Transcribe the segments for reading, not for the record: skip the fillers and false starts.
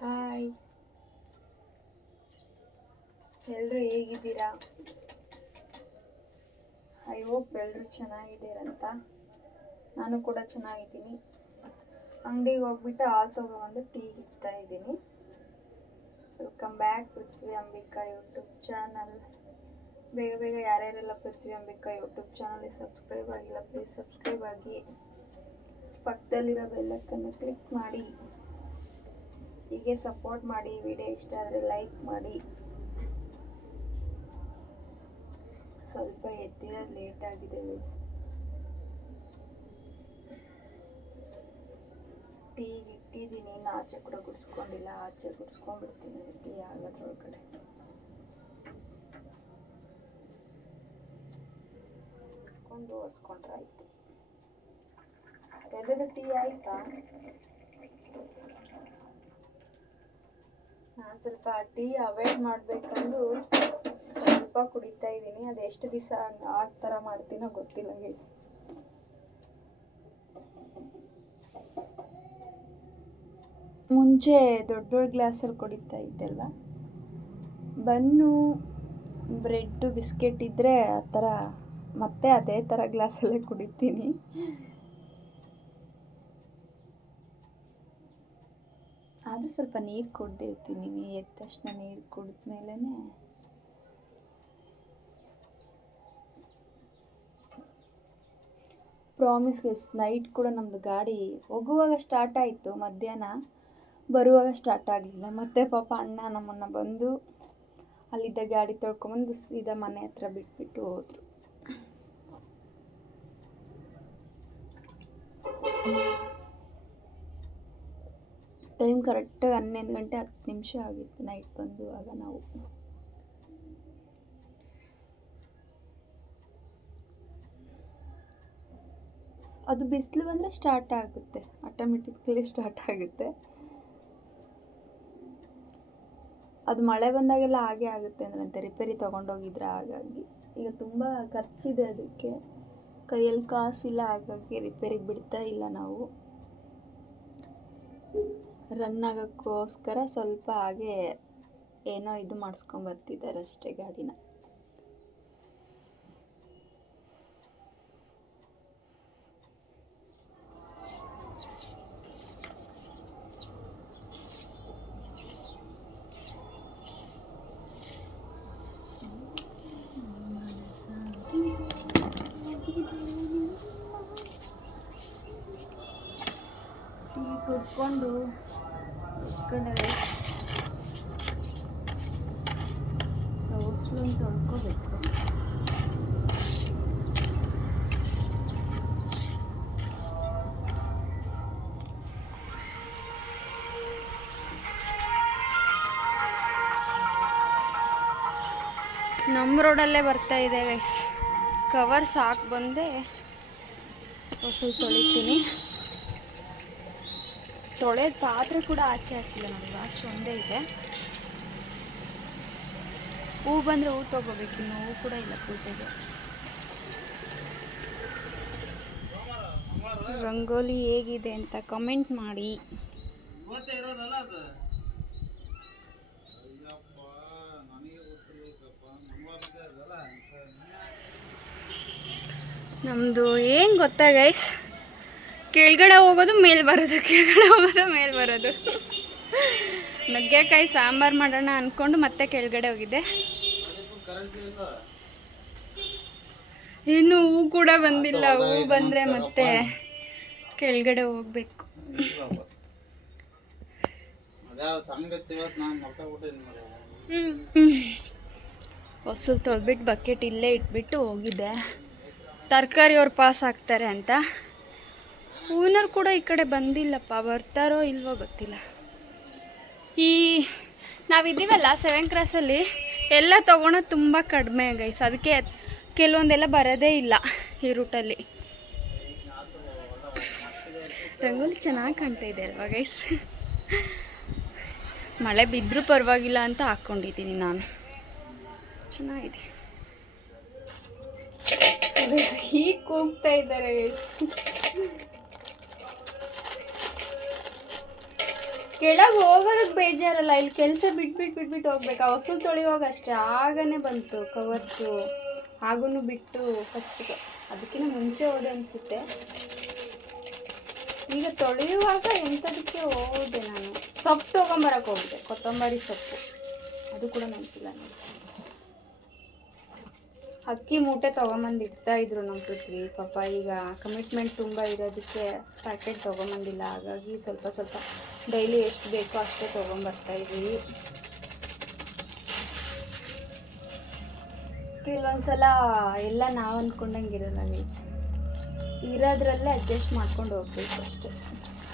Hi, ಎಲ್ಲರೂ ಹೇಗಿದ್ದೀರಾ? I hope ಎಲ್ಲರೂ ಚೆನ್ನಾಗಿದ್ದೀರಂತ. ನಾನು ಕೂಡ ಚೆನ್ನಾಗಿದ್ದೀನಿ. ಅಂಗಡಿಗೆ ಹೋಗ್ಬಿಟ್ಟು ಹಾಲು ತೊಗೊಬಂದು ಟೀ ಇಡ್ತಾ ಇದ್ದೀನಿ. ವೆಲ್ಕಮ್ ಬ್ಯಾಕ್ ಪೃಥ್ವಿ ಅಂಬಿಕಾ ಯೂಟ್ಯೂಬ್ ಚಾನಲ್. ಬೇಗ ಬೇಗ ಯಾರ್ಯಾರೆಲ್ಲ ಪೃಥ್ವಿ ಅಂಬಿಕಾ ಯೂಟ್ಯೂಬ್ ಚಾನಲ್ಗೆ ಸಬ್ಸ್ಕ್ರೈಬ್ ಆಗಿಲ್ಲ, ಪ್ಲೀಸ್ ಸಬ್ಸ್ಕ್ರೈಬ್ ಆಗಿ. ಪಕ್ಕದಲ್ಲಿರೋ ಬೆಲ್ಲಕ್ಕನ್ನು ಕ್ಲಿಕ್ ಮಾಡಿ. ಹೀಗೆ ಸಪೋರ್ಟ್ ಮಾಡಿ. ವಿಡಿಯೋ ಇಷ್ಟ ಆದರೆ ಲೈಕ್ ಮಾಡಿ. ಸ್ವಲ್ಪ ಎದ್ದಿರೋದು ಲೇಟ್ ಆಗಿದೆ. ಟೀಗೆ ಇಟ್ಟಿದ್ದೀನಿ, ಇನ್ನು ಆಚೆ ಕೂಡ ಗುಡಿಸ್ಕೊಂಡಿಲ್ಲ. ಆಚೆ ಗುಡಿಸ್ಕೊಂಡ್ಬಿಡ್ತೀನಿ ಟೀ ಆಗೋದ್ರೊಳಗಡೆ. ಗುಡಿಸ್ಕೊಂಡು ಒರೆಸ್ಕೊಂಡ್ರೆ ಆಯ್ತು. ಎಲ್ಲದು ಟೀ ಆಯ್ತಾ? ನಾನು ಸ್ವಲ್ಪ ಟೀ ಅವಾಯ್ಡ್ ಮಾಡಬೇಕಂದು ಸ್ವಲ್ಪ ಕುಡಿತಾ ಇದ್ದೀನಿ. ಅದು ಎಷ್ಟು ದಿವಸ ಆ ಥರ ಮಾಡ್ತೀನೋ ಗೊತ್ತಿಲ್ಲ ಗೈಸ್. ಮುಂಚೆ ದೊಡ್ಡ ದೊಡ್ಡ ಗ್ಲಾಸಲ್ಲಿ ಕುಡಿತಾ ಇದ್ದೆಲ್ಲ. ಬನ್ನು, ಬ್ರೆಡ್ಡು, ಬಿಸ್ಕೆಟ್ ಇದ್ದರೆ ಆ ಥರ ಮತ್ತೆ ಅದೇ ಥರ ಗ್ಲಾಸಲ್ಲೇ ಕುಡಿತೀನಿ. ಆದರೂ ಸ್ವಲ್ಪ ನೀರು ಕುಡ್ದಿರ್ತೀನಿ. ಎದ್ದ ತಕ್ಷಣ ನೀರು ಕುಡಿದ್ಮೇಲೆ ಪ್ರಾಮಿಸ್ ಗೈಸ್, ನೈಟ್ ಕೂಡ ನಮ್ಮದು ಗಾಡಿ ಹೋಗುವಾಗ ಸ್ಟಾರ್ಟ್ ಆಯಿತು, ಮಧ್ಯಾಹ್ನ ಬರುವಾಗ ಸ್ಟಾರ್ಟ್ ಆಗಲಿಲ್ಲ. ಮತ್ತೆ ಪಾಪ ಅಣ್ಣ ನಮ್ಮನ್ನು ಬಂದು ಅಲ್ಲಿದ್ದ ಗಾಡಿ ತೊಳ್ಕೊಂಬಂದು ಸೀದಾ ಮನೆ ಹತ್ರ ಬಿಟ್ಬಿಟ್ಟು ಹೋದರು. ಟೈಮ್ ಕರೆಕ್ಟಾಗಿ 11 ಗಂಟೆ 10 ನಿಮಿಷ ಆಗಿತ್ತು ನೈಟ್ ಬಂದುವಾಗ ನಾವು. ಅದು ಬಿಸಿಲು ಬಂದರೆ ಸ್ಟಾರ್ಟ್ ಆಗುತ್ತೆ, ಆಟೋಮೆಟಿಕಲಿ ಸ್ಟಾರ್ಟ್ ಆಗುತ್ತೆ. ಅದು ಮಳೆ ಬಂದಾಗೆಲ್ಲ ಹಾಗೆ ಆಗುತ್ತೆ ಅಂದ್ರಂತೆ, ರಿಪೇರಿ ತೊಗೊಂಡೋಗಿದ್ರೆ. ಹಾಗಾಗಿ ಈಗ ತುಂಬ ಖರ್ಚಿದೆ ಅದಕ್ಕೆ, ಕೈಯಲ್ಲಿ ಕಾಸಿಲ್ಲ. ಹಾಗಾಗಿ ರಿಪೇರಿಗೆ ಬಿಡ್ತಾ ಇಲ್ಲ ನಾವು. ರನ್ ಆಗೋಕ್ಕೋಸ್ಕರ ಸ್ವಲ್ಪ ಹಾಗೆ ಏನೋ ಇದು ಮಾಡಿಸ್ಕೊಂಬರ್ತಿದ್ದಾರೆ ಅಷ್ಟೇ ಗಾಡಿನ. ಟೀ ಕುಡ್ಕೊಂಡು ಸೌಸ್ಲನ್ನು ತೊಳ್ಕೊಬೇಕು. ನಮ್ಮ ರೋಡಲ್ಲೇ ಬರ್ತಾ ಇದೆ ಗೈಸ್. ಕವರ್ ಸಾಕು ಬಂದೆ ಹೊಸಲು ತೊಳಿತೀನಿ. ತೊಳೆದ ಪಾತ್ರೆ ಕೂಡ ಆಚೆ ಹಾಕಿಲ್ಲ ನನಗೆ, ಆಚೆ ಒಂದೇ ಇದೆ. ಹೂ ಬಂದರೆ ಹೂ ತೊಗೋಬೇಕು, ಇನ್ನು ಹೂ ಕೂಡ ಇಲ್ಲ ಪೂಜೆಗೆ. ರಂಗೋಲಿ ಹೇಗಿದೆ ಅಂತ ಕಮೆಂಟ್ ಮಾಡಿ. ನಮ್ಮದು ಏನು ಗೊತ್ತಾ ಗೈಸ್, ಕೆಳಗಡೆ ಹೋಗೋದು ಮೇಲೆ ಬರೋದು, ಕೆಳಗಡೆ ಹೋಗೋದು ಮೇಲೆ ಬರೋದು. ನುಗ್ಗೆಕಾಯಿ ಸಾಂಬಾರು ಮಾಡೋಣ ಅಂದ್ಕೊಂಡು ಮತ್ತೆ ಕೆಳಗಡೆ ಹೋಗಿದ್ದೆ. ಇನ್ನು ಹೂ ಕೂಡ ಬಂದಿಲ್ಲ. ಹೂ ಬಂದರೆ ಮತ್ತೆ ಕೆಳಗಡೆ ಹೋಗ್ಬೇಕು. ಹೊಸಲು ತೊಳೆದ್ಬಿಟ್ಟು ಬಕೆಟ್ ಇಲ್ಲೇ ಇಟ್ಬಿಟ್ಟು ಹೋಗಿದ್ದೆ. ತರಕಾರಿ ಅವ್ರು ಪಾಸ್ ಆಗ್ತಾರೆ ಅಂತ. ಓನರ್ ಕೂಡ ಈ ಕಡೆ ಬಂದಿಲ್ಲಪ್ಪ, ಬರ್ತಾರೋ ಇಲ್ವೋ ಗೊತ್ತಿಲ್ಲ. ಈ ನಾವಿದ್ದೀವಲ್ಲ 7 ಕ್ರಾಸಲ್ಲಿ ಎಲ್ಲ ತೊಗೊಳೋದು ತುಂಬ ಕಡಿಮೆ ಗೈಸ್. ಅದಕ್ಕೆ ಕೆಲವೊಂದೆಲ್ಲ ಬರೋದೇ ಇಲ್ಲ ಈ ರೂಟಲ್ಲಿ. ರಂಗೋಲಿ ಚೆನ್ನಾಗಿ ಕಾಣ್ತಾ ಇದೆ ಅಲ್ವಾ ಗೈಸ್? ಮಳೆ ಬಿದ್ದರೂ ಪರವಾಗಿಲ್ಲ ಅಂತ ಹಾಕ್ಕೊಂಡಿದ್ದೀನಿ ನಾನು. ಚೆನ್ನಾಗಿದೆ. ಹೀಗೆ ಕೂಗ್ತಾ ಇದ್ದಾರೆ ಗೈಸ್. ಕೆಳಗೆ ಹೋಗೋದಕ್ಕೆ ಬೇಜಾರಲ್ಲ, ಇಲ್ಲಿ ಕೆಲಸ ಬಿಟ್ಬಿಟ್ಟು ಹೋಗ್ಬೇಕು. ಆ ಹೊಸಲು ತೊಳೆಯುವಾಗ ಅಷ್ಟೇ ಆಗನೇ ಬಂತು ಕವರ್ಸು, ಹಾಗೂ ಬಿಟ್ಟು ಫಸ್ಟ್ ಅದಕ್ಕಿಂತ ಮುಂಚೆ ಹೋದೆ ಅನಿಸುತ್ತೆ. ಈಗ ತೊಳೆಯುವಾಗ ಎಂಥದಕ್ಕೆ ಹೋದೆ, ನಾನು ಸೊಪ್ಪು ತೊಗೊಂಬರಕ್ಕೆ ಹೋಗಿದ್ದೆ, ಕೊತ್ತಂಬರಿ ಸೊಪ್ಪು, ಅದು ಕೂಡ ನೆನಪಿಲ್ಲ ನಾನು. ಅಕ್ಕಿ ಮೂಟೆ ತೊಗೊಂಬಂದು ಇಡ್ತಾಯಿದ್ರು ನಮ್ಮ ಪೃಥ್ವಿ ಪಾಪ. ಈಗ ಕಮಿಟ್ಮೆಂಟ್ ತುಂಬ ಇರೋದಕ್ಕೆ ಪ್ಯಾಕೆಟ್ ತೊಗೊಂಬಂದಿಲ್ಲ, ಹಾಗಾಗಿ ಸ್ವಲ್ಪ ಡೈಲಿ ಎಷ್ಟು ಬೇಕೋ ಅಷ್ಟೇ ತೊಗೊಂಬರ್ತಾಯಿದ್ದೀವಿ. ಕೆಲವೊಂದ್ಸಲ ಎಲ್ಲ ನಾವು ಅಂದ್ಕೊಂಡಂಗೆ ಇರೋಲ್ಲ ಗೈಸ್, ಇರೋದ್ರಲ್ಲೇ ಅಡ್ಜಸ್ಟ್ ಮಾಡ್ಕೊಂಡು ಹೋಗ್ಬೇಕು ಅಷ್ಟೆ.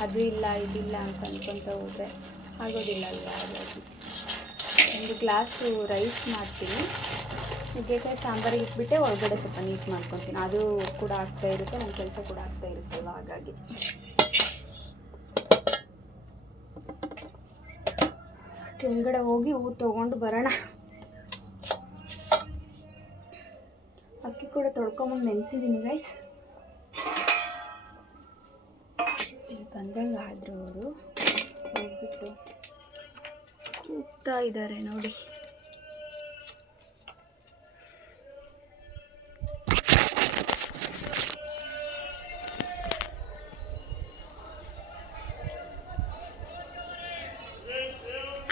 ಅದು ಇಲ್ಲ ಇದಿಲ್ಲ ಅಂತ ಅಂದ್ಕೊತ ಹೋದರೆ ಆಗೋದಿಲ್ಲ ಅಲ್ವಾ. ಹಾಗಾಗಿ ಒಂದು ಗ್ಲಾಸು ರೈಸ್ ಮಾಡ್ತೀನಿ, ನುಗ್ಗೆಕಾಯಿ ಸಾಂಬಾರಿಗೆ ಇಟ್ಬಿಟ್ಟೆ ಒಳಗಡೆ ಸ್ವಲ್ಪ ನೀಟ್ ಮಾಡ್ಕೊತೀನಿ. ಅದು ಕೂಡ ಆಗ್ತಾಯಿರುತ್ತೆ, ನನ್ನ ಕೆಲಸ ಕೂಡ ಆಗ್ತಾಯಿರುತ್ತಲ್ವ. ಹಾಗಾಗಿ ಕೆಳಗಡೆ ಹೋಗಿ ಹೂ ತೊಗೊಂಡು ಬರೋಣ. ಅಕ್ಕಿ ಕೂಡ ತೊಳ್ಕೊಂಬಂದು ನೆನೆಸಿದ್ದೀನಿ ಗೈಸ್. ಇಲ್ಲಿ ಬಂದಂಗೆ ಆದರು ಅವರು ಹೋಗ್ಬಿಟ್ಟು ಕೂಗ್ತಾ ಇದ್ದಾರೆ ನೋಡಿ.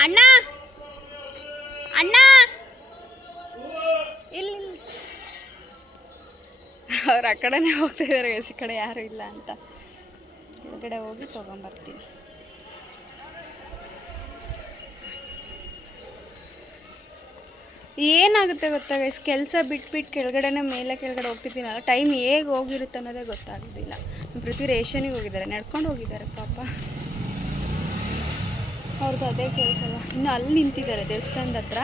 ಅಣ್ಣ ಅಣ್ಣ ಇಲ್ಲಿ ಅವ್ರು ಆ ಕಡೆನೇ ಹೋಗ್ತಾ ಇದ್ದಾರೆ, ಈ ಕಡೆ ಯಾರೂ ಇಲ್ಲ ಅಂತ. ಕೆಳಗಡೆ ಹೋಗಿ ತೊಗೊಂಬರ್ತೀನಿ. ಏನಾಗುತ್ತೆ ಗೊತ್ತಾ ಗೈಸ್, ಕೆಲಸ ಬಿಟ್ಬಿಟ್ಟು ಕೆಳಗಡೆನೇ ಮೇಲೆ ಕೆಳಗಡೆ ಹೋಗ್ತಿರ್ತೀನಲ್ಲ, ಟೈಮ್ ಹೇಗೆ ಹೋಗಿರುತ್ತೆ ಅನ್ನೋದೇ ಗೊತ್ತಾಗೋದಿಲ್ಲ. ಪೃಥ್ವಿ ರೇಷನಿಗೆ ಹೋಗಿದ್ದಾರೆ, ನಡ್ಕೊಂಡು ಹೋಗಿದ್ದಾರೆ ಪಾಪ, ಅವ್ರದ್ದು ಅದೇ ಕೆಲಸ ಅಲ್ಲ. ಇನ್ನು ಅಲ್ಲಿ ನಿಂತಿದ್ದಾರೆ ದೇವಸ್ಥಾನದ ಹತ್ರ.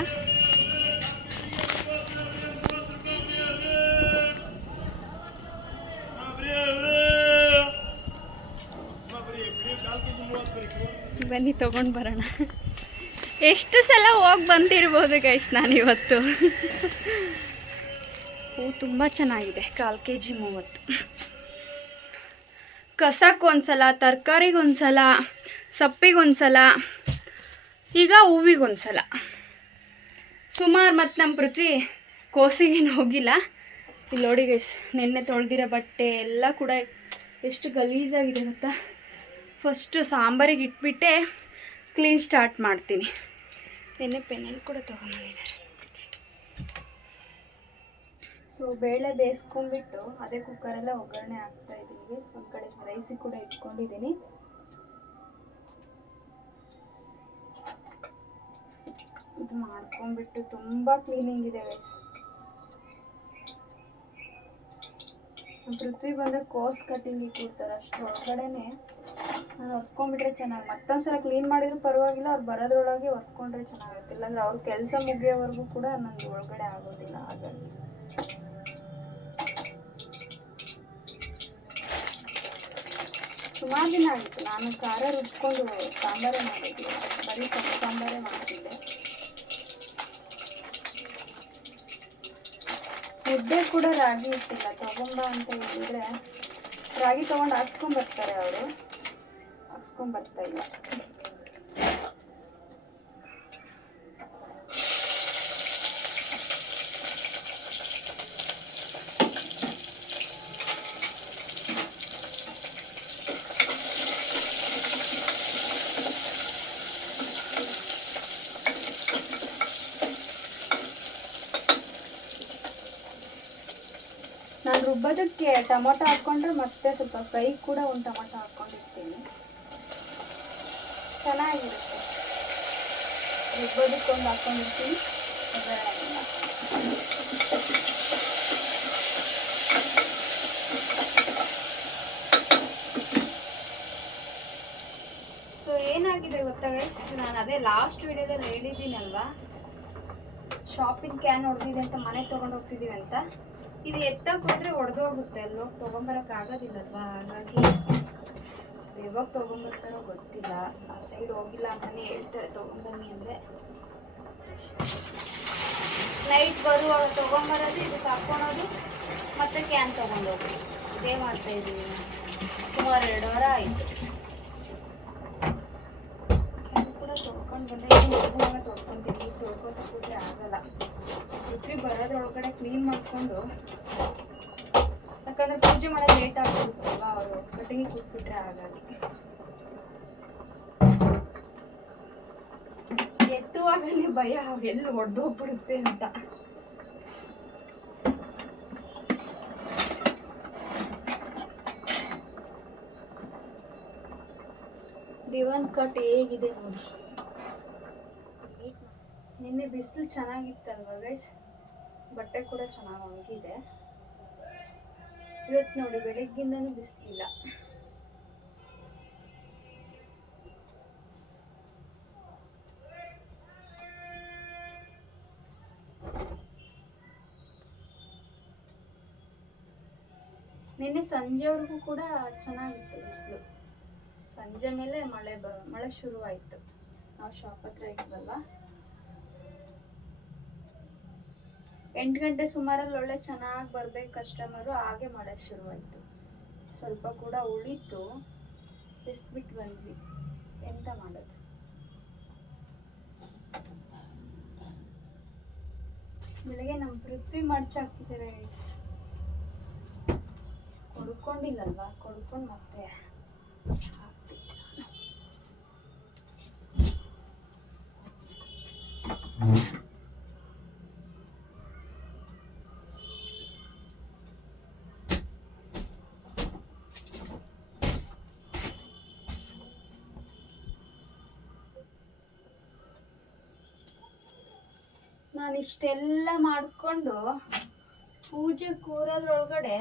ಬನ್ನಿ ತೊಗೊಂಡು ಬರೋಣ. ಎಷ್ಟು ಸಲ ಹೋಗಿ ಬಂದಿರ್ಬೋದು ಗೈಸ್ ನಾನಿವತ್ತು. ಹೂ ತುಂಬ ಚೆನ್ನಾಗಿದೆ, 1/4 kg 30. ಕಸಕ್ಕೊಂದ್ಸಲ, ತರಕಾರಿಗೊಂದ್ಸಲ, ಸೊಪ್ಪಿಗೊಂದ್ಸಲ, ಈಗ ಹೂವಿಗೊಂದ್ಸಲ ಸುಮಾರು. ಮತ್ತು ನಮ್ಮ ಪೃಥ್ವಿ ಕೋಸಿಗೇನು ಹೋಗಿಲ್ಲ. ಇಲ್ಲಿ ನೋಡಿ ಗೈಸ್, ನೆನ್ನೆ ತೊಳೆದಿರೋ ಬಟ್ಟೆ ಎಲ್ಲ ಕೂಡ ಎಷ್ಟು ಗಲೀಜಾಗಿದೆ ಗೊತ್ತಾ. ಫಸ್ಟು ಸಾಂಬಾರಿಗೆ ಇಟ್ಬಿಟ್ಟೆ ಕ್ಲೀನ್ ಸ್ಟಾರ್ಟ್ ಮಾಡ್ತೀನಿ. ನೆನ್ನೆ ಪೆನ್ನೆಲ್ಲಿ ಕೂಡ ತೊಗೊಂಬಂದಿದ್ದಾರೆ. ಸೊ ಬೇಳೆ ಬೇಯಿಸ್ಕೊಂಡ್ಬಿಟ್ಟು ಅದೇ ಕುಕ್ಕರೆಲ್ಲ ಒಗ್ಗರಣೆ ಹಾಕ್ತಾಯಿದ್ದೀನಿ. ಒಂದು ಕಡೆ ರೈಸಿಗೆ ಕೂಡ ಇಟ್ಕೊಂಡಿದ್ದೀನಿ. ಇದು ಮಾಡ್ಕೊಂಡ್ಬಿಟ್ಟು ತುಂಬ ಕ್ಲೀನಿಂಗ್ ಇದೆ ಗೈಸ್. ಪೃಥ್ವಿ ಬಂದರೆ ಕೋರ್ಸ್ ಕಟ್ಟಿಂಗಿಗೆ ಕೂರ್ತಾರೆ, ಅಷ್ಟು ಒಳಗಡೆನೆ ನಾನು ಒರೆಸ್ಕೊಂಡ್ಬಿಟ್ರೆ ಚೆನ್ನಾಗಿ. ಮತ್ತೊಂದ್ಸಲ ಕ್ಲೀನ್ ಮಾಡಿದ್ರು ಪರವಾಗಿಲ್ಲ, ಅವ್ರು ಬರೋದ್ರೊಳಗೆ ಒರೆಸ್ಕೊಂಡ್ರೆ ಚೆನ್ನಾಗುತ್ತೆ. ಇಲ್ಲಾಂದ್ರೆ ಅವ್ರ ಕೆಲಸ ಮುಗಿಯೋವರೆಗೂ ಕೂಡ ನನಗೆ ಒಳಗಡೆ ಆಗೋದಿಲ್ಲ. ಹಾಗಾಗಿ ಸುಮಾರು ದಿನ ಆಗಿತ್ತು ನಾನು ಖಾರ ರುಬ್ಕೊಂಡು ಸಾಂಬಾರೇ ಮಾಡಿದ್ದೆ, ಬರೀ ಸಾಂಬಾರೇ ಮಾಡ್ತಿದ್ದೆ. ಮುದ್ದೆ ಕೂಡ ರಾಗಿ ಇಟ್ಟಿಲ್ಲ, ತೊಗೊಂಬ ಅಂತ ಹೇಳಿದ್ರೆ ರಾಗಿ ತೊಗೊಂಡು ಹಾಕ್ಸ್ಕೊಂಬರ್ತಾರೆ ಅವರು, ಹಾಕ್ಸ್ಕೊಂಬರ್ತಾ ಇಲ್ಲ. ನಾನು ರುಬ್ಬೋದಕ್ಕೆ ಟೊಮೊಟೊ ಹಾಕ್ಕೊಂಡ್ರೆ ಮತ್ತೆ ಸ್ವಲ್ಪ ಫ್ರೈ ಕೂಡ ಒಂದು ಟೊಮೊಟೊ ಹಾಕ್ಕೊಂಡಿರ್ತೀನಿ, ಚೆನ್ನಾಗಿರುತ್ತೆ. ರುಬ್ಬೋದಕ್ಕೆ ಒಂದು ಹಾಕ್ಕೊಂಡಿರ್ತೀನಿ. ಸೊ ಏನಾಗಿದೆ ಗೊತ್ತಾ ಗೈಸ್, ನಾನು ಅದೇ ಲಾಸ್ಟ್ ವಿಡಿಯೋದಲ್ಲಿ ಹೇಳಿದ್ದೀನಲ್ವಾ, ಶಾಪಿಂಗ್ ಕ್ಯಾನ್ ಹೊಡೆದಿದೆ ಅಂತ ಮನೆ ತೊಗೊಂಡು ಹೋಗ್ತಿದ್ದೀವಿ ಅಂತ. ಇದು ಎತ್ತಕ್ಕೆ ಹೋದ್ರೆ ಒಡೆದೋಗುತ್ತೆ, ಅಲ್ಲಿ ಹೋಗಿ ತೊಗೊಂಬರಕ್ಕೆ ಆಗೋದಿಲ್ಲಲ್ವಾ. ಹಾಗಾಗಿ ಯಾವಾಗ ತೊಗೊಂಬರ್ತಾರೋ ಗೊತ್ತಿಲ್ಲ. ಆ ಸೈಡ್ ಹೋಗಿಲ್ಲ ಅಂತಲೇ ಹೇಳ್ತಾರೆ ತೊಗೊಂಬನ್ನಿ ಅಂದರೆ. ನೈಟ್ ಬರುವಾಗ ತೊಗೊಂಬರೋದು, ಇದಕ್ಕೆ ಹಾಕ್ಕೊಳೋದು, ಮತ್ತೆ ಕ್ಯಾನ್ ತೊಗೊಂಡೋಗಿ ಇದೇ ಮಾಡ್ತಾಯಿದ್ದೀವಿ. ಸುಮಾರು 2 ವಾರ ಆಯಿತು. ತೊಳ್ಕೊಂಡು ಬಂದರೆ ಈಗ ತೊಳ್ಕೊತೀನಿ. ತೊಳ್ಕೊತ ಕೂತ್ರೆ ಆಗಲ್ಲ. ಪೃಥ್ವಿ ಬರೋದ್ರೊಳಗಡೆ ಕ್ಲೀನ್ ಮಾಡಿಕೊಂಡು, ಯಾಕಂದರೆ ಪೂಜೆ ಮಾಡೋದು ಲೇಟ್ ಆಗಿರುತ್ತಲ್ವ, ಅವರು ಕಟ್ಟಿಗೆ ಕೂತ್ಬಿಟ್ರೆ ಹಾಗಾಗಿ. ಎತ್ತುವಾಗಲೇ ಭಯ ಎಲ್ಲಿ ಹೊಡೆದೋಗ್ಬಿಡುತ್ತೆ ಅಂತ. ದಿವಾನ್ ಕಾಟ್ ಹೇಗಿದೆ ನೋಡಿ. ನಿನ್ನೆ ಬಿಸಿಲು ಚೆನ್ನಾಗಿತ್ತಲ್ವ ಗೈಸ್, ಬಟ್ಟೆ ಕೂಡ ಚೆನ್ನಾಗಿ ಒಣಗಿದೆ. ಇವತ್ತು ನೋಡಿ ಬೆಳಿಗ್ಗಿಂದನೂ ಬಿಸಿಲಿಲ್ಲ. ನಿನ್ನೆ ಸಂಜೆವರೆಗೂ ಕೂಡ ಚೆನ್ನಾಗಿತ್ತು ಬಿಸಿಲು. ಸಂಜೆ ಮೇಲೆ ಮಳೆ ಶುರುವಾಯಿತು. ನಾವು ಶಾಪ್ ಹತ್ರ ಇದ್ವಲ್ವ, 8 ಗಂಟೆ ಸುಮಾರಲ್ಲಿ ಒಳ್ಳೆ ಚೆನ್ನಾಗಿ ಬರ್ಬೇಕು ಕಸ್ಟಮರು, ಹಾಗೆ ಮಳೆ ಶುರುವಾಯಿತು. ಸ್ವಲ್ಪ ಕೂಡ ಉಳಿತು, ಎಸ್ಬಿಟ್ಟು ಬಂದ್ವಿ. ಎಂತ ಮಾಡೋದು. ಬೆಳಗ್ಗೆ ನಮ್ಮ ಪೃಥ್ವಿ ಮಡ್ಚಾಕ್ತಿದ್ದಾರೆ ಗೈಸ್. ಕೊಡ್ಕೊಂಡಿಲ್ಲಲ್ವಾ, ಕೊಡ್ಕೊಂಡು ಮತ್ತೆ ನಾನು ಇಷ್ಟೆಲ್ಲ ಮಾಡಿಕೊಂಡು ಪೂಜೆ ಕೂರೋದ್ರೊಳಗಡೆ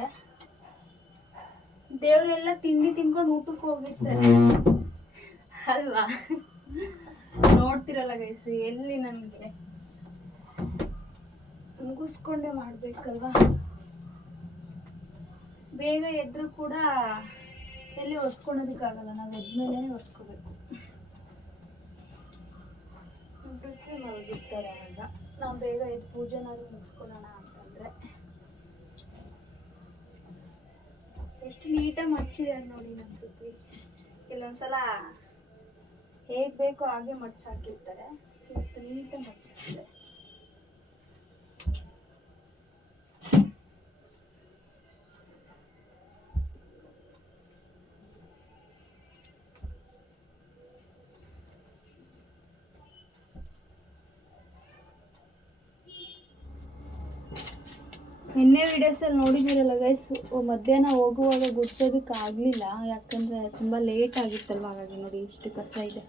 ದೇವರೆಲ್ಲ ತಿಂಡಿ ತಿನ್ಕೊಂಡು ಊಟಕ್ಕೆ ಹೋಗಿರ್ತಾರೆ ಅಲ್ವಾ. ನೋಡ್ತಿರಲ್ಲ ಗೈಸ್, ಎಲ್ಲಿ ನನಗೆ ಮುಗಿಸ್ಕೊಂಡೆ ಮಾಡ್ಬೇಕಲ್ವಾ. ಬೇಗ ಎದ್ರು ಕೂಡ ಎಲ್ಲಿ ಒರೆಸ್ಕೊಳೋದಕ್ಕಾಗಲ್ಲ, ನಾವು ಎದ್ಮೇಲೆ ಒರೆಸ್ಕೋಬೇಕು. ಪೃಥ್ವಿ ಮಲಗಿರ್ತಾರೆ ಆಗ, ನಾವು ಬೇಗ ಎದ್ದು ಪೂಜೆನಾದ್ರು ಮುಗಿಸ್ಕೊಳ್ಳೋಣ ಅಂತಂದ್ರೆ. ಎಷ್ಟು ನೀಟಾಗಿ ಮಡ್ಚಿದ್ದಾರೆ ನೋಡಿ ನಮ್ಮ ಪೃಥ್ವಿ. ಕೆಲವೊಂದ್ಸಲ ಹೇಗೆ ಬೇಕೋ ಹಾಗೆ ಮಡ್ಚಾಕಿರ್ತಾರೆ, ಇವತ್ತು ನೀಟಾಗಿ ಮಡ್ಚಾಕಿದ್ದಾರೆ. ನಿನ್ನೆ ವಿಡಿಯೋಸಲ್ಲಿ ನೋಡಿದ್ದೀರಲ್ಲ ಗೈಸ್, ಮಧ್ಯಾಹ್ನ ಹೋಗುವಾಗ ಗುಡ್ಸೋದಕ್ಕೆ ಆಗಲಿಲ್ಲ, ಯಾಕಂದರೆ ತುಂಬ ಲೇಟ್ ಆಗಿತ್ತಲ್ವ. ಹಾಗಾಗಿ ನೋಡಿ ಇಷ್ಟು ಕಸ ಇದೆ.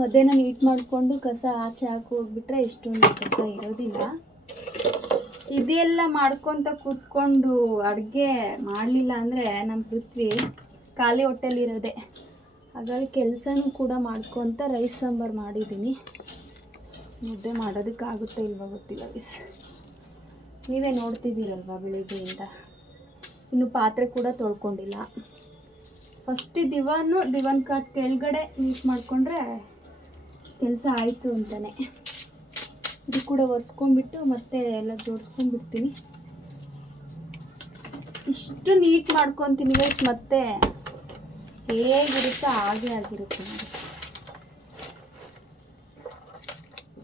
ಮಧ್ಯಾಹ್ನ ನೀಟ್ ಮಾಡಿಕೊಂಡು ಕಸ ಆಚೆ ಹಾಕಿ ಹೋಗ್ಬಿಟ್ರೆ ಇಷ್ಟೊಂದು ಕಸ ಇರೋದಿಲ್ಲ. ಇದೆಲ್ಲ ಮಾಡ್ಕೊತ ಕೂತ್ಕೊಂಡು ಅಡುಗೆ ಮಾಡಲಿಲ್ಲ ಅಂದರೆ ನಮ್ಮ ಪೃಥ್ವಿ ಖಾಲಿ ಹೊಟ್ಟೆಲಿರೋದೆ. ಹಾಗಾಗಿ ಕೆಲಸನೂ ಕೂಡ ಮಾಡ್ಕೊತ ರೈಸ್ ಸಾಂಬಾರು ಮಾಡಿದ್ದೀನಿ. ಮುದ್ದೆ ಮಾಡೋದಕ್ಕಾಗುತ್ತೆ ಇಲ್ವ ಗೊತ್ತಿಲ್ಲ ಗೈಸ್. ನೀವೇ ನೋಡ್ತಿದ್ದೀರಲ್ವ ಬೆಳಿಗ್ಗೆಯಿಂದ. ಇನ್ನು ಪಾತ್ರೆ ಕೂಡ ತೊಳ್ಕೊಂಡಿಲ್ಲ. ಫಸ್ಟ್ ದಿವಾನ್ ಕಾಟ್ ಕೆಳಗಡೆ ನೀಟ್ ಮಾಡಿಕೊಂಡ್ರೆ ಕೆಲಸ ಆಯಿತು ಅಂತಲೇ. ಇದು ಕೂಡ ಒರೆಸ್ಕೊಂಡ್ಬಿಟ್ಟು ಮತ್ತೆ ಎಲ್ಲ ಜೋಡಿಸ್ಕೊಂಡ್ಬಿಡ್ತೀನಿ. ಇಷ್ಟು ನೀಟ್ ಮಾಡ್ಕೊತೀನಿ ಗೈಸ್, ಮತ್ತೆ ಹೇಗಿರುತ್ತೋ ಹಾಗೆ ಆಗಿರುತ್ತೆ ನೋಡಿ.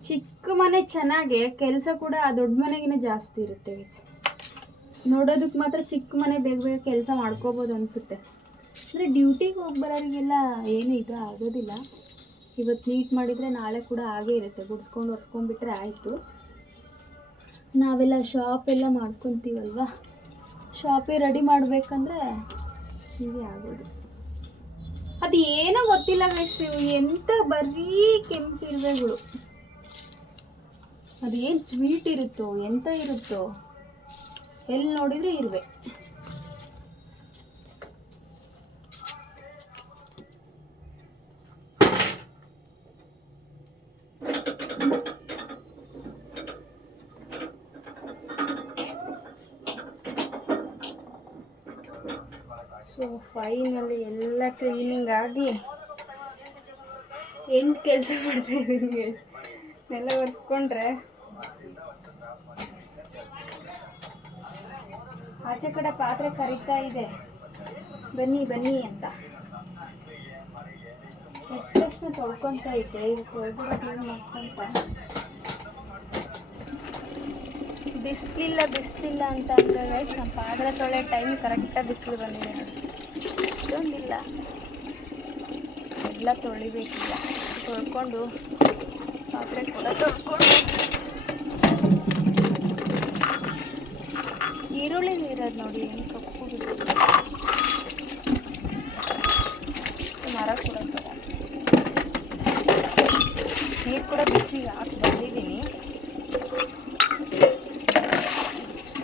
ಚಿಕ್ಕ ಮನೆ ಚೆನ್ನಾಗೆ, ಕೆಲಸ ಕೂಡ ದೊಡ್ಡ ಮನೆಗಿನ ಜಾಸ್ತಿ ಇರುತ್ತೆ ಗೈಸ್. ನೋಡೋದಕ್ಕೆ ಮಾತ್ರ ಚಿಕ್ಕ ಮನೆ ಬೇಗ ಬೇಗ ಕೆಲಸ ಮಾಡ್ಕೋಬೋದು ಅನಿಸುತ್ತೆ. ಅಂದರೆ ಡ್ಯೂಟಿಗೆ ಹೋಗಿ ಬರೋರಿಗೆಲ್ಲ ಏನು ಇದು ಆಗೋದಿಲ್ಲ. ಇವತ್ತು ನೀಟ್ ಮಾಡಿದರೆ ನಾಳೆ ಕೂಡ ಹಾಗೇ ಇರುತ್ತೆ. ಗುಡಿಸ್ಕೊಂಡು ಹೊರ್ಸ್ಕೊಂಡ್ಬಿಟ್ರೆ ಆಯಿತು. ನಾವೆಲ್ಲ ಶಾಪೆಲ್ಲ ಮಾಡ್ಕೊತೀವಲ್ವ, ಶಾಪೇ ರೆಡಿ ಮಾಡಬೇಕಂದ್ರೆ ಹೀಗೆ ಆಗೋದು. ಅದು ಏನೋ ಗೊತ್ತಿಲ್ಲ ಗೈಸ್, ಎಂಥ ಬರೀ ಕೆಂಪು ಇರುವೆಗಳು. ಅದು ಏನು ಸ್ವೀಟ್ ಇರುತ್ತೋ ಎಂತ ಇರುತ್ತೋ, ಎಲ್ಲಿ ನೋಡಿದರೆ ಇರುವೆ. ಸೊ ಫೈನಲಿ ಎಲ್ಲ ಕ್ಲೀನಿಂಗ್ ಆಗಿ ಎಂಟು ಕೆಲಸ ಮಾಡ್ತಾ ಇದ್ದೀನಿ. ಎಲ್ಲ ಒರೆಸ್ಕೊಂಡ್ರೆ ಆಚೆ ಕಡೆ ಪಾತ್ರೆ ಕರಿತಾ ಇದೆ, ಬನ್ನಿ ಬನ್ನಿ ಅಂತ. ಎದ್ದ ತಕ್ಷಣ ತೊಳ್ಕೊತಾ ಇದ್ದೆ, ಇವತ್ತು ಹೊರಗಡೆ ಕ್ಲೀನ್ ಮಾಡ್ಕೊತ. ಬಿಸಿಲಿಲ್ಲ ಅಂತ ಅಂದರೆ ಗೈಸ್ ನಮ್ಮ ಪಾತ್ರೆ ತೊಳೆ ಟೈಮ್ ಕರೆಕ್ಟಾಗಿ ಬಿಸಿಲು ಬಂದಿದೆ ನೋಡಿ. ಅಷ್ಟೊಂದಿಲ್ಲ, ಎಲ್ಲ ತೊಳಿಬೇಕಿಲ್ಲ. ತೊಳ್ಕೊಂಡು ಪಾತ್ರೆ ಕೂಡ ತೊಳ್ಕೊಂಡು ಈರುಳ್ಳಿ ನೀರೋದು ನೋಡಿ ಏನು ಕಪ್ಪು ಬಿಟ್ಟು ಮರ ಕೂಡ ನೀರು ಕೂಡ ಬಿಸಿಗೆ ಹಾಕಿ ಬಂದಿದ್ದೀನಿ.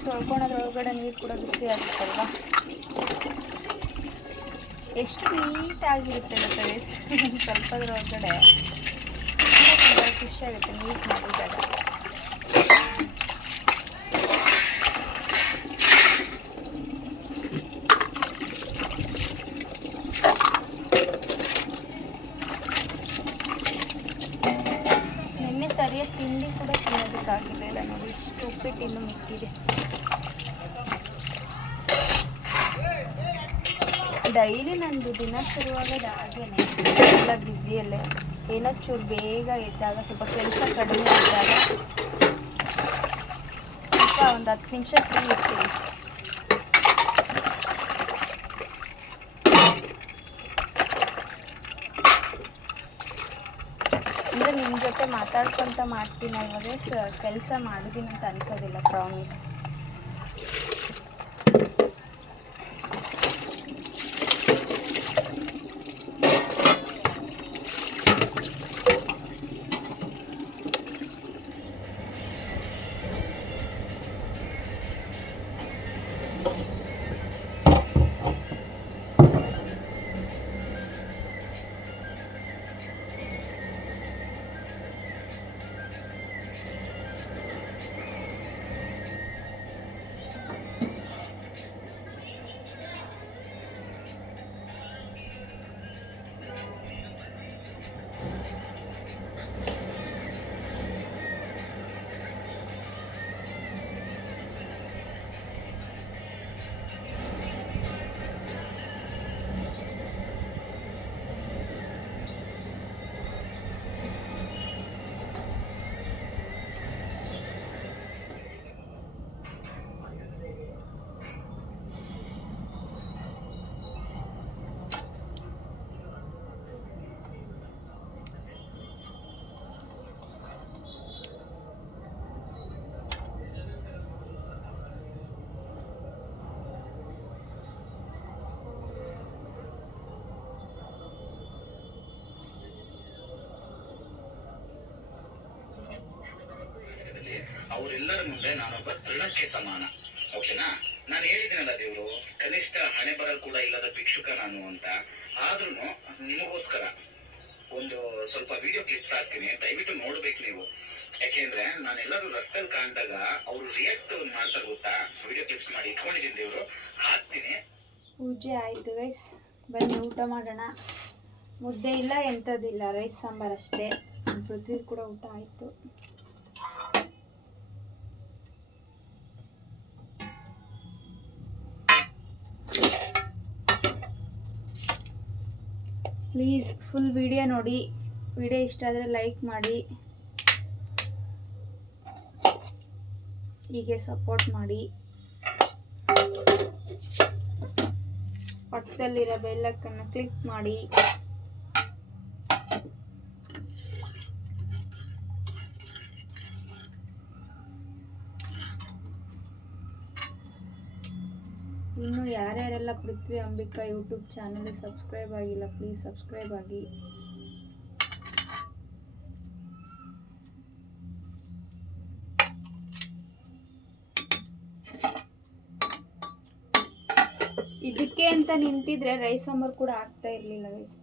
ತೊಳ್ಕೊಳೋದ್ರೊಳಗಡೆ ನೀರು ಕೂಡ ಬಿಸಿ ಆಗುತ್ತಲ್ವ, ಎಷ್ಟು ನೀಟಾಗಿರುತ್ತೆ ಗೊತ್ತಾ ಸ್ವಲ್ಪದ್ರೊಳಗಡೆ ತುಂಬ ಖುಷಿಯಾಗುತ್ತೆ ನೀಟ್ ಮಾಡಿದಾಗ. ನಿನ್ನೆ ಸರಿಯಾಗಿ ತಿಂಡಿ ಕೂಡ ತಿನ್ನೋದಕ್ಕಾಗಿರಲಿಲ್ಲ ನೋಡಿ, ಇಷ್ಟು ಉಪ್ಪಿಟ್ಟು ಇನ್ನೂ ಮಿಕ್ಕಿದೆ. ಡೈಲಿ ನಂದು ದಿನ ಶುರುವಾಗೋದು ಹಾಗೇನೆ, ಎಲ್ಲ ಬ್ಯುಸಿಯಲ್ಲೇ. ಏನೋ ಚೂರು ಬೇಗ ಎದ್ದಾಗ, ಸ್ವಲ್ಪ ಕೆಲಸ ಕಡಿಮೆ ಇದ್ದಾಗ ಸ್ವಲ್ಪ ಒಂದು 10 ನಿಮಿಷ ಫ್ರೀ ಇರ್ತೀನಿ. ಅಂದರೆ ನಿಮ್ಮ ಜೊತೆ ಮಾತಾಡ್ಕೊತ ಮಾಡ್ತೀನಲ್ವೇ, ಕೆಲಸ ಮಾಡಿದ್ದೀನಿ ಅಂತ ಅನಿಸೋದಿಲ್ಲ, ಪ್ರಾಮಿಸ್. ಅವರೆಲ್ಲರ ಮುಂದೆ ನಾನೊಬ್ಬ ತೃಣಕ್ಕೆ ಸಮಾನ. ಓಕೆನಾ? ನಾನು ಹೇಳಿದ್ದೀನಲ್ಲ, ದೇವ್ರು ಕನಿಷ್ಠ ಹಣೆ ಬರ ಕೂಡ ಇಲ್ಲದ ಭಿಕ್ಷುಕ ನಾನು ಅಂತ. ಆದ್ರೂ ನಿಮಗೋಸ್ಕರ ಒಂದು ಸ್ವಲ್ಪ ವಿಡಿಯೋ ಕ್ಲಿಪ್ಸ್ ಹಾಕ್ತೀನಿ, ದಯವಿಟ್ಟು ನೋಡ್ಬೇಕು ನೀವು. ಯಾಕೆಂದ್ರೆ ನಾನೆಲ್ಲರೂ ರಸ್ತೆಯಲ್ಲಿ ಕಾಣ್ದಾಗ ಅವರು ರಿಯಾಕ್ಟ್ ಮಾಡ್ತಾರೆ ಗೊತ್ತಾ, ವಿಡಿಯೋ ಕ್ಲಿಪ್ಸ್ ಮಾಡಿ ಇಟ್ಕೊಂಡಿದ್ದೀನಿ, ದೇವ್ರು ಹಾಕ್ತೀನಿ. ಪೂಜೆ ಆಯಿತು ಗೈಸ್, ಬನ್ನಿ ಊಟ ಮಾಡೋಣ. ಮುದ್ದೆ ಇಲ್ಲ, ಎಂಥದ್ದಿಲ್ಲ, ರೈಸ್ ಸಾಂಬಾರು ಅಷ್ಟೇ. ಪೃಥ್ವಿ ಕೂಡ ಊಟ ಆಯಿತು. ಪ್ಲೀಸ್ ಫುಲ್ ವಿಡಿಯೋ ನೋಡಿ. ವಿಡಿಯೋ ಇಷ್ಟ ಆದರೆ ಲೈಕ್ ಮಾಡಿ, ಹೀಗೆ ಸಪೋರ್ಟ್ ಮಾಡಿ. ಪಕ್ಕದಲ್ಲಿರೋ ಬೆಲ್ ಐಕಾನ್ನ ಕ್ಲಿಕ್ ಮಾಡಿ. ಇನ್ನು ಯಾರ್ಯಾರೆಲ್ಲ ಪೃಥ್ವಿ ಅಂಬಿಕಾ ಯೂಟ್ಯೂಬ್ ಚಾನಲ್ಗೆ ಸಬ್ಸ್ಕ್ರೈಬ್ ಆಗಿಲ್ಲ, ಪ್ಲೀಸ್ ಸಬ್ಸ್ಕ್ರೈಬ್ ಆಗಿ. ಇದಕ್ಕೆ ಅಂತ ನಿಂತಿದ್ರೆ ರೈಸ್ ಸಾಂಬಾರು ಕೂಡ ಆಗ್ತಾ ಇರಲಿಲ್ಲ ಗೈಸ್.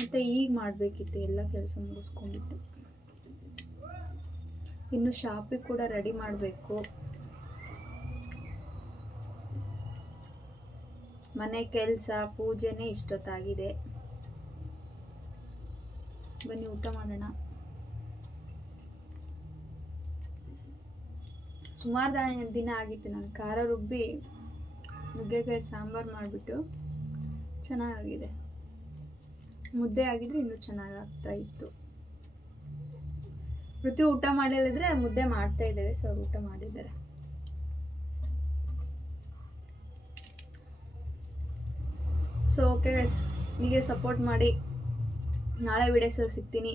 ಮತ್ತೆ ಈಗ ಮಾಡಬೇಕಿತ್ತು, ಎಲ್ಲ ಕೆಲಸ ಮುಗಿಸ್ಕೊಂಡ್ಬಿಟ್ಟು. ಇನ್ನು ಶಾಪಿಗೆ ಕೂಡ ರೆಡಿ ಮಾಡಬೇಕು. ಮನೆ ಕೆಲಸ, ಪೂಜೆನೇ ಇಷ್ಟೊತ್ತಾಗಿದೆ. ಬನ್ನಿ ಊಟ ಮಾಡೋಣ. ಸುಮಾರು ದಿನ ಆಗಿತ್ತು ನಾನು ಖಾರ ರುಬ್ಬಿ ನುಗ್ಗೆಕಾಯಿ ಸಾಂಬಾರು ಮಾಡಿಬಿಟ್ಟು ಚೆನ್ನಾಗಿದೆ. ಮುದ್ದೆ ಆಗಿದ್ರೆ ಇನ್ನೂ ಚೆನ್ನಾಗಿ ಆಗ್ತಾ ಇತ್ತು. ಪೃಥ್ವಿ ಊಟ ಮಾಡಿಲ್ಲದ್ರೆ ಮುದ್ದೆ ಮಾಡ್ತಾ ಇದ್ದೇವೆ, ಸೊ ಅವ್ರು ಊಟ ಮಾಡಿದ್ದಾರೆ. ಸೊ ಓಕೆ ಗೈಸ್, ಹೀಗೆ ಸಪೋರ್ಟ್ ಮಾಡಿ. ನಾಳೆ ವಿಡಿಯೋಸಲ್ಲಿ ಸಿಗ್ತೀನಿ.